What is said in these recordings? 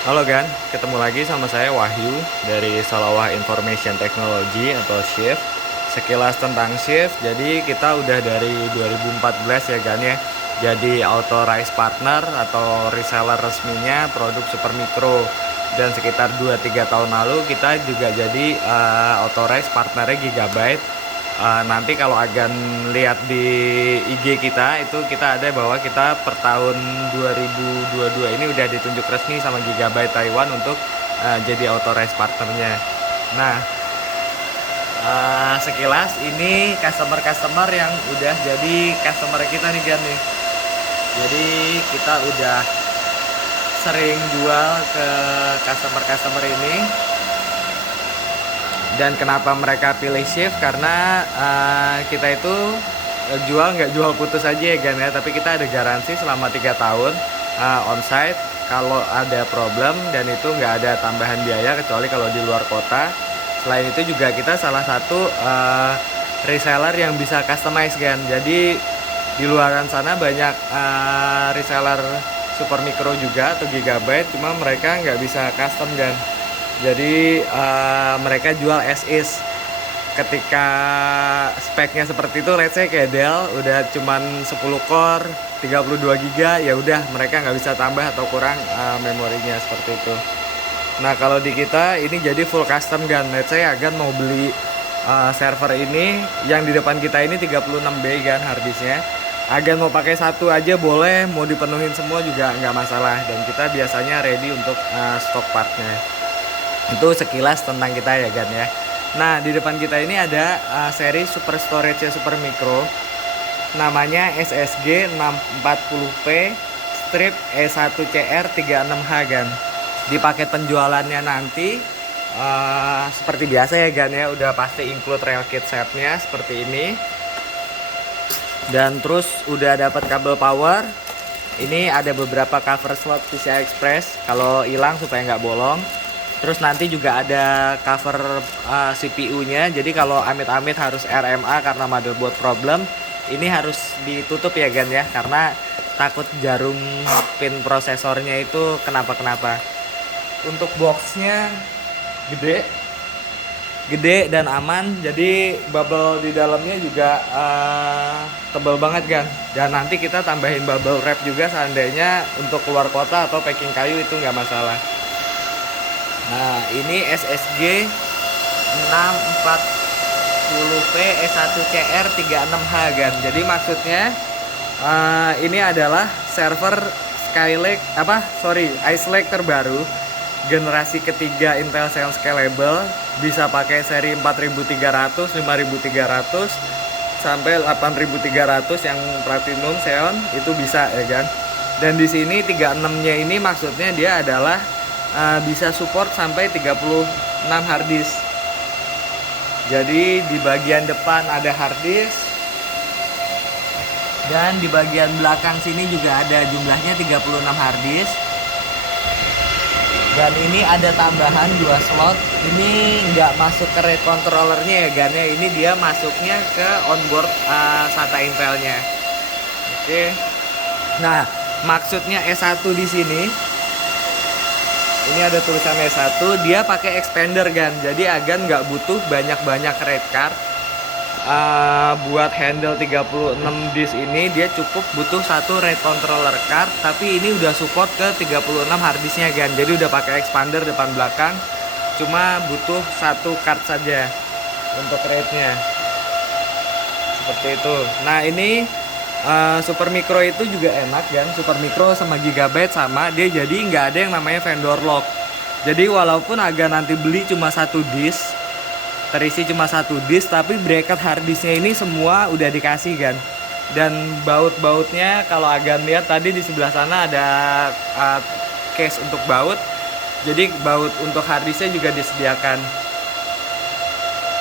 Halo Gan, ketemu lagi sama saya Wahyu dari Salawah Information Technology atau Shift. Sekilas tentang Shift, jadi kita udah dari 2014 ya Gan ya. Jadi authorized partner atau reseller resminya produk Supermicro. Dan sekitar 2-3 tahun lalu kita juga jadi authorized partnernya Gigabyte. Nanti kalau agan lihat di IG kita itu kita ada bahwa kita per tahun 2022 ini udah ditunjuk resmi sama Gigabyte Taiwan untuk jadi authorized partnernya. Nah, sekilas ini customer-customer yang udah jadi customer kita nih Gan nih. Jadi kita udah sering jual ke customer-customer ini. Dan kenapa mereka pilih Shift? Karena kita itu nggak jual putus aja ya Gan ya, tapi kita ada garansi selama 3 tahun onsite kalau ada problem, dan itu nggak ada tambahan biaya kecuali kalau di luar kota. Selain itu juga kita salah satu reseller yang bisa customize Gan. Jadi di luaran sana banyak reseller Supermicro juga atau Gigabyte, cuma mereka nggak bisa custom Gan. Jadi mereka jual as is. Ketika speknya seperti itu, let's say kayak Dell udah cuman 10 core 32 GB, ya udah mereka nggak bisa tambah atau kurang memorinya seperti itu. Nah kalau di kita ini jadi full custom Gan. Let's say Agan mau beli server ini yang di depan kita ini 36B Gan harddisknya. Agan mau pakai satu aja boleh, mau dipenuhin semua juga nggak masalah, dan kita biasanya ready untuk stok partnya. Itu sekilas tentang kita ya Gan ya. Nah di depan kita ini ada seri super storage ya Supermicro, namanya SSG 640p strip E1CR36H Gan. Di paket penjualannya nanti seperti biasa ya Gan ya, udah pasti include rail kit setnya seperti ini, dan terus udah dapat kabel power. Ini ada beberapa cover slot PCI Express kalau hilang supaya nggak bolong. Terus nanti juga ada cover CPU-nya. Jadi kalau amit-amit harus RMA karena motherboard problem, ini harus ditutup ya Gan ya, karena takut jarum pin prosesornya itu kenapa-kenapa. Untuk boxnya gede dan aman. Jadi bubble di dalamnya juga tebal banget Gan. Dan nanti kita tambahin bubble wrap juga seandainya untuk keluar kota atau packing kayu itu nggak masalah. Nah ini SSG 640p E1CR36H Gan. Jadi maksudnya ini adalah server Ice Lake terbaru generasi ketiga Intel Xeon Scalable. Bisa pakai seri 4300, 5300 sampai 8300 yang platinum Xeon itu bisa ya Gan. Dan di sini 36-nya ini maksudnya dia adalah bisa support sampai 36 harddisk. Jadi di bagian depan ada harddisk, dan di bagian belakang sini juga ada jumlahnya 36 harddisk. Dan ini ada tambahan 2 slot. Ini nggak masuk ke RAID controllernya ya Gan ya. Ini dia masuknya ke onboard SATA Intelnya. Oke. Nah, maksudnya S1 di sini, ini ada tulisan S1, dia pakai expander Gan. Jadi Agan nggak butuh banyak-banyak RAID card buat handle 36 disk ini. Dia cukup butuh satu RAID controller card, tapi ini udah support ke 36 harddisknya Gan. Jadi udah pakai expander depan belakang, cuma butuh satu card saja untuk RAID-nya. Seperti itu. Nah ini Supermicro itu juga enak Gan. Supermicro sama Gigabyte sama, dia jadi nggak ada yang namanya vendor lock. Jadi walaupun agak nanti beli cuma satu disk, terisi cuma satu disk, tapi bracket harddisknya ini semua udah dikasih Gan. Dan baut-bautnya kalau agak lihat tadi di sebelah sana ada case untuk baut. Jadi baut untuk harddisknya juga disediakan.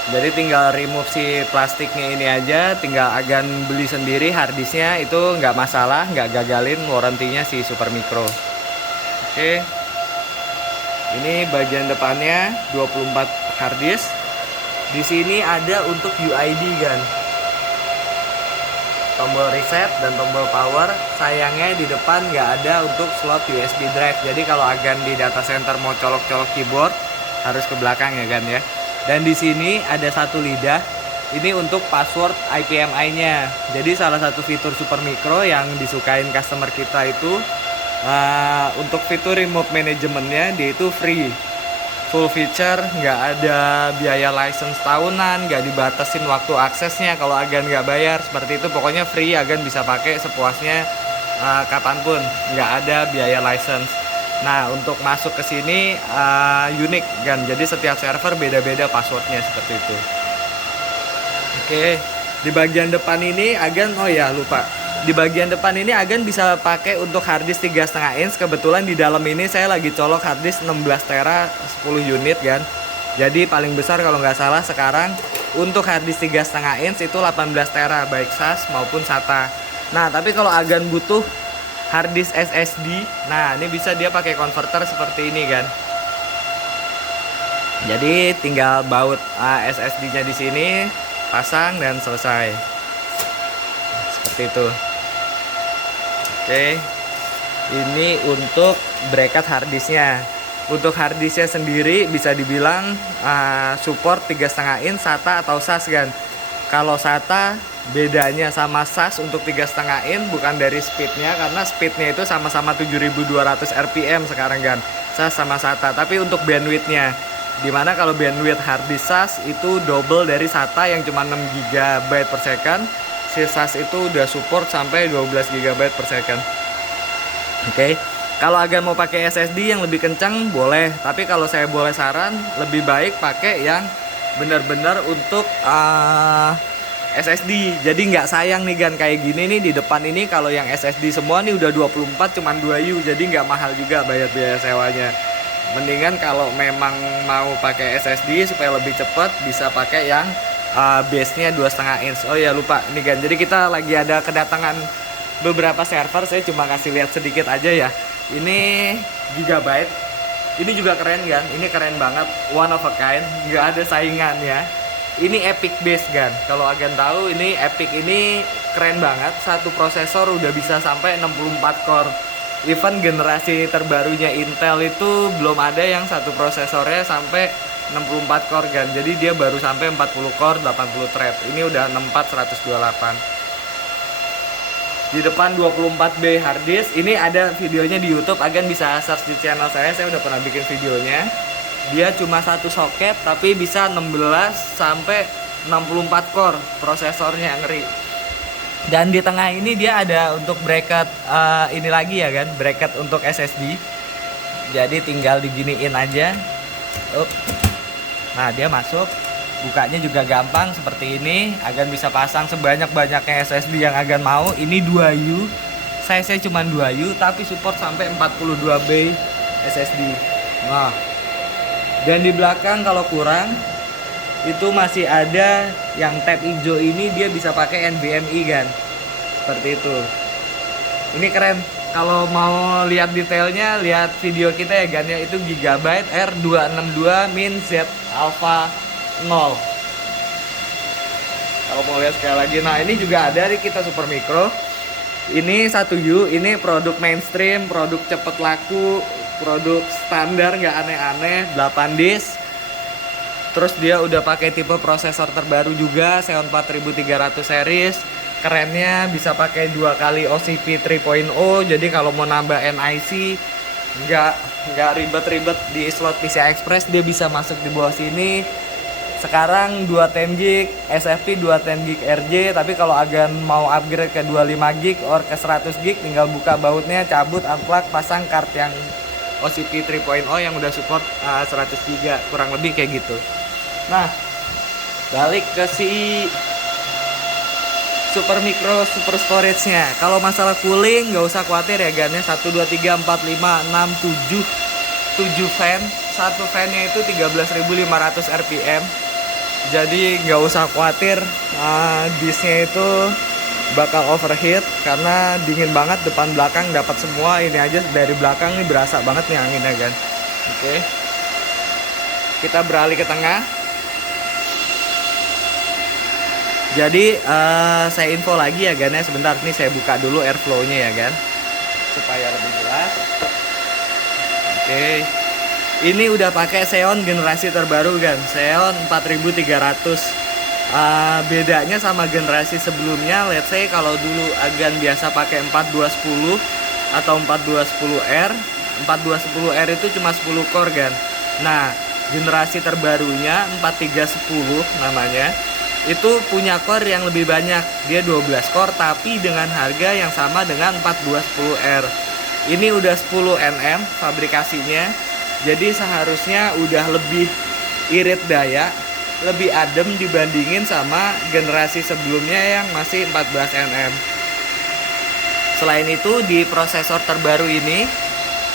Jadi tinggal remove si plastiknya ini aja, tinggal Agan beli sendiri harddisknya, itu nggak masalah, nggak gagalin warrantinya si Supermicro. Oke, ini bagian depannya 24 harddisk. Di sini ada untuk UID Gan. tombol reset dan tombol power. Sayangnya di depan nggak ada untuk slot USB drive. Jadi kalau agan di data center mau colok-colok keyboard harus ke belakang ya kan ya. Dan di sini ada satu lidah. Ini untuk password IPMI-nya. Jadi salah satu fitur Supermicro yang disukain customer kita itu untuk fitur remote manajemennya dia itu free, full feature, nggak ada biaya license tahunan, nggak dibatasin waktu aksesnya kalau agan nggak bayar seperti itu. Pokoknya free, agan bisa pakai sepuasnya kapanpun, nggak ada biaya license. Nah untuk masuk ke sini unik kan, jadi setiap server beda-beda passwordnya seperti itu. Oke, di bagian depan ini agan, oh ya lupa, di bagian depan ini agan bisa pakai untuk harddisk 3,5 inch. Kebetulan di dalam ini saya lagi colok harddisk 16 tera 10 unit kan. Jadi paling besar kalau nggak salah sekarang untuk harddisk 3,5 inch itu 18 tera baik SAS maupun SATA. Nah tapi kalau agan butuh harddisk SSD, nah ini bisa dia pakai converter seperti ini kan. Jadi tinggal baut SSD-nya di sini, pasang dan selesai. Seperti itu. Oke, ini untuk bracket harddisknya. Untuk harddisknya sendiri bisa dibilang support 3,5 inch SATA atau SAS kan. Kalau SATA bedanya sama SAS untuk 3,5 inch bukan dari speednya, karena speednya itu sama-sama 7200 rpm sekarang kan, SAS sama SATA. Tapi untuk bandwidthnya, dimana kalau bandwidth harddisk SAS itu double dari SATA yang cuma 6 GB per second. Si SAS itu udah support sampai 12 GB per second. Oke. Kalau agan mau pakai SSD yang lebih kencang boleh, tapi kalau saya boleh saran lebih baik pakai yang benar-benar untuk SSD. Jadi nggak sayang nih kan kayak gini nih di depan ini, kalau yang SSD semua nih udah 24 cuman 2U, jadi nggak mahal juga bayar biaya sewanya. Mendingan kalau memang mau pakai SSD supaya lebih cepat bisa pakai yang base-nya 2,5 inch. Oh ya lupa nih kan, jadi kita lagi ada kedatangan beberapa server, saya cuma kasih lihat sedikit aja ya. Ini Gigabyte, ini juga keren kan, ini keren banget, one of a kind, nggak ada saingannya. Ini Epic base kan, kalau agan tahu ini Epic ini keren banget, satu prosesor udah bisa sampai 64 core. Even generasi terbarunya Intel itu belum ada yang satu prosesornya sampai 64 core kan. Jadi dia baru sampai 40 core 80 thread. Ini udah 64 128. Di depan 24B harddisk. Ini ada videonya di YouTube, agan bisa search di channel saya udah pernah bikin videonya. Dia cuma satu soket tapi bisa 16 sampai 64 core prosesornya, ngeri. Dan di tengah ini dia ada untuk bracket ini lagi ya kan, bracket untuk SSD. Jadi tinggal diginiin aja. Nah dia masuk, bukanya juga gampang seperti ini. Agan bisa pasang sebanyak-banyaknya SSD yang agan mau. Ini 2U, size-nya cuma 2U tapi support sampai 42B SSD. Nah, dan di belakang kalau kurang itu masih ada yang tab hijau ini, dia bisa pakai NVMe kan, seperti itu. Ini keren. Kalau mau lihat detailnya, lihat video kita ya kan ya, itu Gigabyte R262 Min Z Alpha 0. Kalau mau lihat sekali lagi, nah ini juga ada di kita Supermicro. Ini 1U, ini produk mainstream, produk cepet laku, produk standar nggak aneh-aneh, 8 disk. Terus dia udah pakai tipe prosesor terbaru juga, Xeon 4300 series. Kerennya bisa pakai 2 kali OCP 3.0. Jadi kalau mau nambah NIC nggak ribet-ribet di slot PCI Express, dia bisa masuk di bawah sini. Sekarang 210GB SFP, 210GB RJ. Tapi kalau agan mau upgrade ke 25GB or ke 100GB, tinggal buka bautnya, cabut, unplug, pasang card yang OCP 3.0 yang udah support 100GB, kurang lebih kayak gitu. Nah, balik ke si Supermicro Super Storage-nya. Kalau masalah cooling nggak usah khawatir ya gannya. 1, 2, 3, 4, 5, 6, 7 fan. Satu fan-nya itu 13.500 rpm. Jadi nggak usah khawatir disknya itu bakal overheat, karena dingin banget, depan belakang dapat semua. Ini aja dari belakang nih berasa banget nih anginnya kan. Oke, kita beralih ke tengah. Jadi saya info lagi ya Gan ya, sebentar nih saya buka dulu airflow-nya ya Gan, supaya lebih jelas. Oke. Ini udah pakai Xeon generasi terbaru Gan, Xeon 4300. Bedanya sama generasi sebelumnya, let's say kalau dulu Agan biasa pakai 4210 atau 4210R. 4210R itu cuma 10 core Gan. Nah, generasi terbarunya 4310 namanya, itu punya core yang lebih banyak. Dia 12 core tapi dengan harga yang sama dengan 4210R. Ini udah 10 nm fabrikasinya. Jadi seharusnya udah lebih irit daya, lebih adem dibandingin sama generasi sebelumnya yang masih 14 nm. Selain itu di prosesor terbaru ini,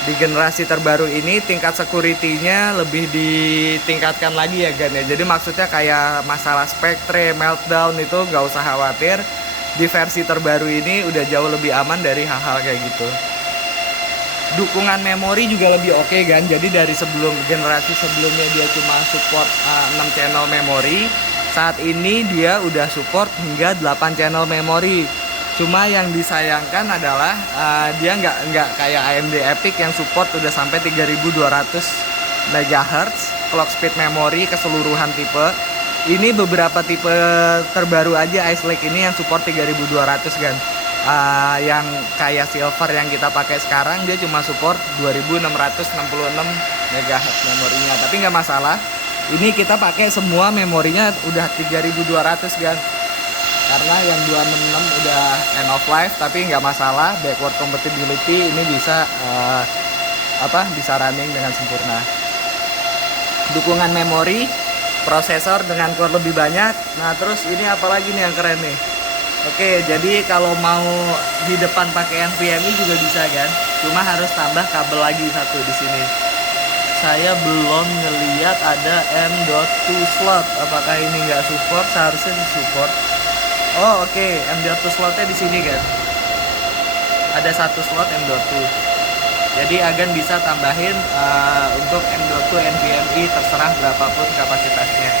di generasi terbaru ini tingkat security-nya lebih ditingkatkan lagi ya Gan ya. Jadi maksudnya kayak masalah spectre, meltdown itu gak usah khawatir. Di versi terbaru ini udah jauh lebih aman dari hal-hal kayak gitu. Dukungan memori juga lebih oke Gan. Jadi dari generasi sebelumnya dia cuma support 6 channel memori, saat ini dia udah support hingga 8 channel memori. Cuma yang disayangkan adalah dia nggak kayak AMD EPYC yang support udah sampai 3200 MHz clock speed memory keseluruhan tipe. Ini beberapa tipe terbaru aja Ice Lake ini yang support 3200 Gan. Yang kayak silver yang kita pakai sekarang dia cuma support 2666 MHz memorinya, tapi nggak masalah. Ini kita pakai semua memorinya udah 3200 Gan. Karena yang 266 udah end of life, tapi nggak masalah, backward compatibility ini bisa bisa running dengan sempurna. Dukungan memori, prosesor dengan core lebih banyak. Nah terus ini apalagi nih yang keren nih. Oke, jadi kalau mau di depan pakai NVMe juga bisa kan, cuma harus tambah kabel lagi satu di sini. Saya belum ngeliat ada M.2 slot, apakah ini nggak support? Seharusnya support. Oh oke, M.2 slotnya di sini kan. Ada satu slot M.2. Jadi Agan bisa tambahin untuk M.2 NVMe terserah berapapun kapasitasnya.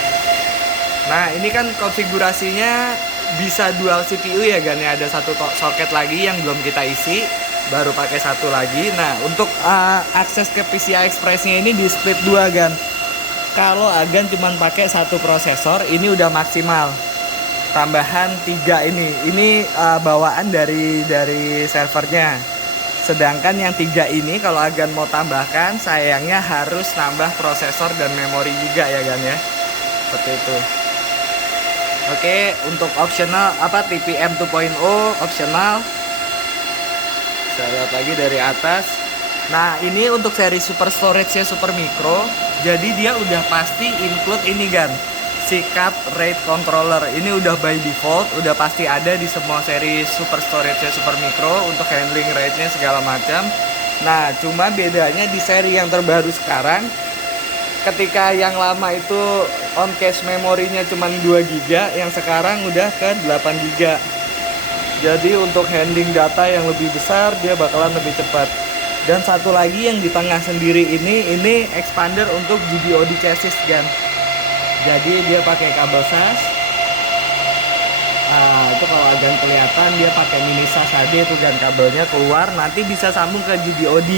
Nah ini kan konfigurasinya bisa dual CPU ya Gan ya. Ada satu soket lagi yang belum kita isi, baru pakai satu lagi. Nah untuk akses ke PCI Express-nya ini di split 2 Gan. Kalau Agan cuma pakai satu prosesor, ini udah maksimal. Tambahan 3 ini bawaan dari servernya. Sedangkan yang 3 ini kalau Agan mau tambahkan, sayangnya harus nambah prosesor dan memori juga ya Gan ya. Seperti itu. Oke, untuk optional TPM 2.0 optional. Saya lihat lagi dari atas. Nah, ini untuk seri Super Storage-nya Super Micro. Jadi dia udah pasti include ini Gan, sikap RAID controller. Ini udah by default, udah pasti ada di semua seri Super Storage-nya Super Micro untuk handling RAID-nya segala macam. Nah, cuma bedanya di seri yang terbaru sekarang, ketika yang lama itu on cache memorinya cuma 2 GB, yang sekarang udah ke 8 GB. Jadi untuk handling data yang lebih besar dia bakalan lebih cepat. Dan satu lagi yang di tengah sendiri ini expander untuk GBOD chassis Gan. Jadi dia pakai kabel SAS. Itu kalau Agan kelihatan dia pakai mini SAS HD tuh Gan, kabelnya keluar nanti bisa sambung ke GBOD.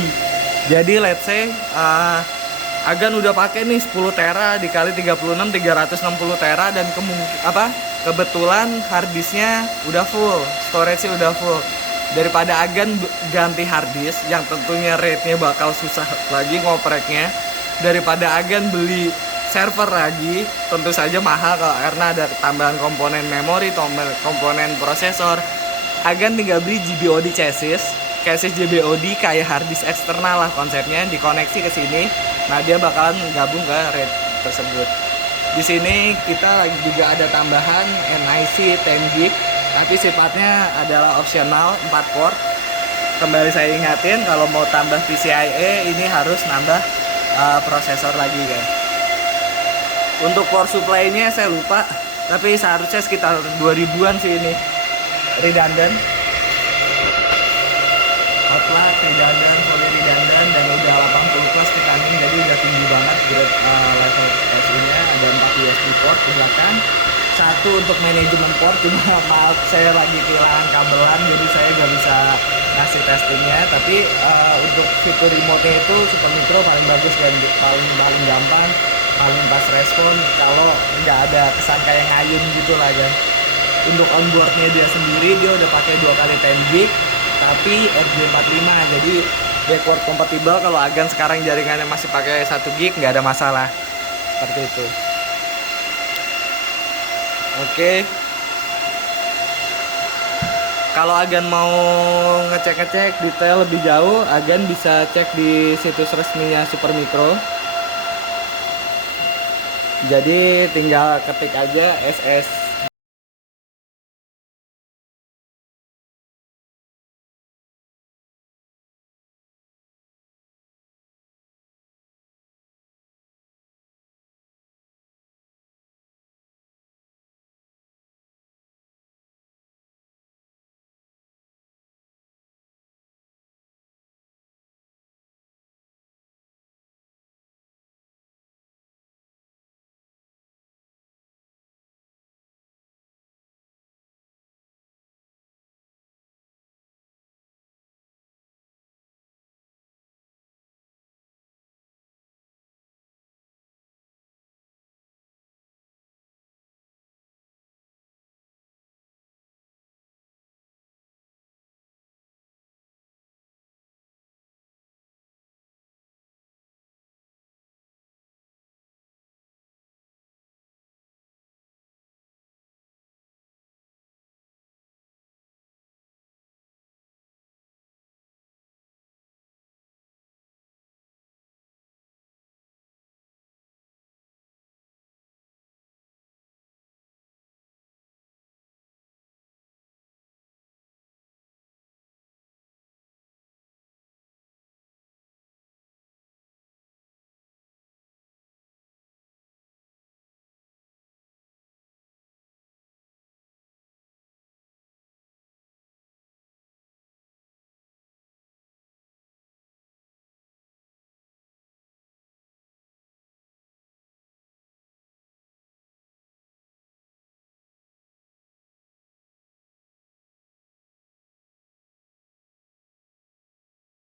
Jadi let's say Agan udah pakai nih 10 tera dikali 36 360 tera dan kebetulan harddisknya udah full, storage-nya udah full. Daripada Agan ganti harddisk yang tentunya rate-nya bakal susah lagi ngopreknya, daripada Agan beli server lagi, tentu saja mahal karena ada tambahan komponen memori, komponen prosesor. Agan tinggal beli GBOD chassis GBOD kayak harddisk eksternal lah konsepnya, dikoneksi ke sini. Nah dia bakalan gabung ke RAID tersebut. Di sini kita lagi juga ada tambahan NIC 10 GB, tapi sifatnya adalah opsional 4 port. Kembali saya ingatin kalau mau tambah PCIe ini harus nambah prosesor lagi kan. Untuk power supply-nya saya lupa, tapi seharusnya sekitar 2000-an sih ini. Redundant. Outlet redundant, fully redundant, dan udah 80 plus tekanan, jadi udah tinggi banget grade level SI-nya. Ada 4 USB port ke belakang, satu untuk manajemen port, cuma maaf saya lagi kehilangan kabelan jadi saya nggak bisa ngasih testingnya. Tapi untuk fitur remote-nya itu Super Micro paling bagus dan paling gampang, paling pas respon kalau nggak ada kesan kayak ngayun gitu lah kan. Untuk onboardnya dia sendiri dia udah pakai 2 kali 10 gig tapi RJ45, jadi backward compatible. Kalau Agan sekarang jaringannya masih pakai 1 gig nggak ada masalah seperti itu. Oke. Kalau Agan mau ngecek detail lebih jauh, Agan bisa cek di situs resminya Super Micro. Jadi tinggal ketik aja SS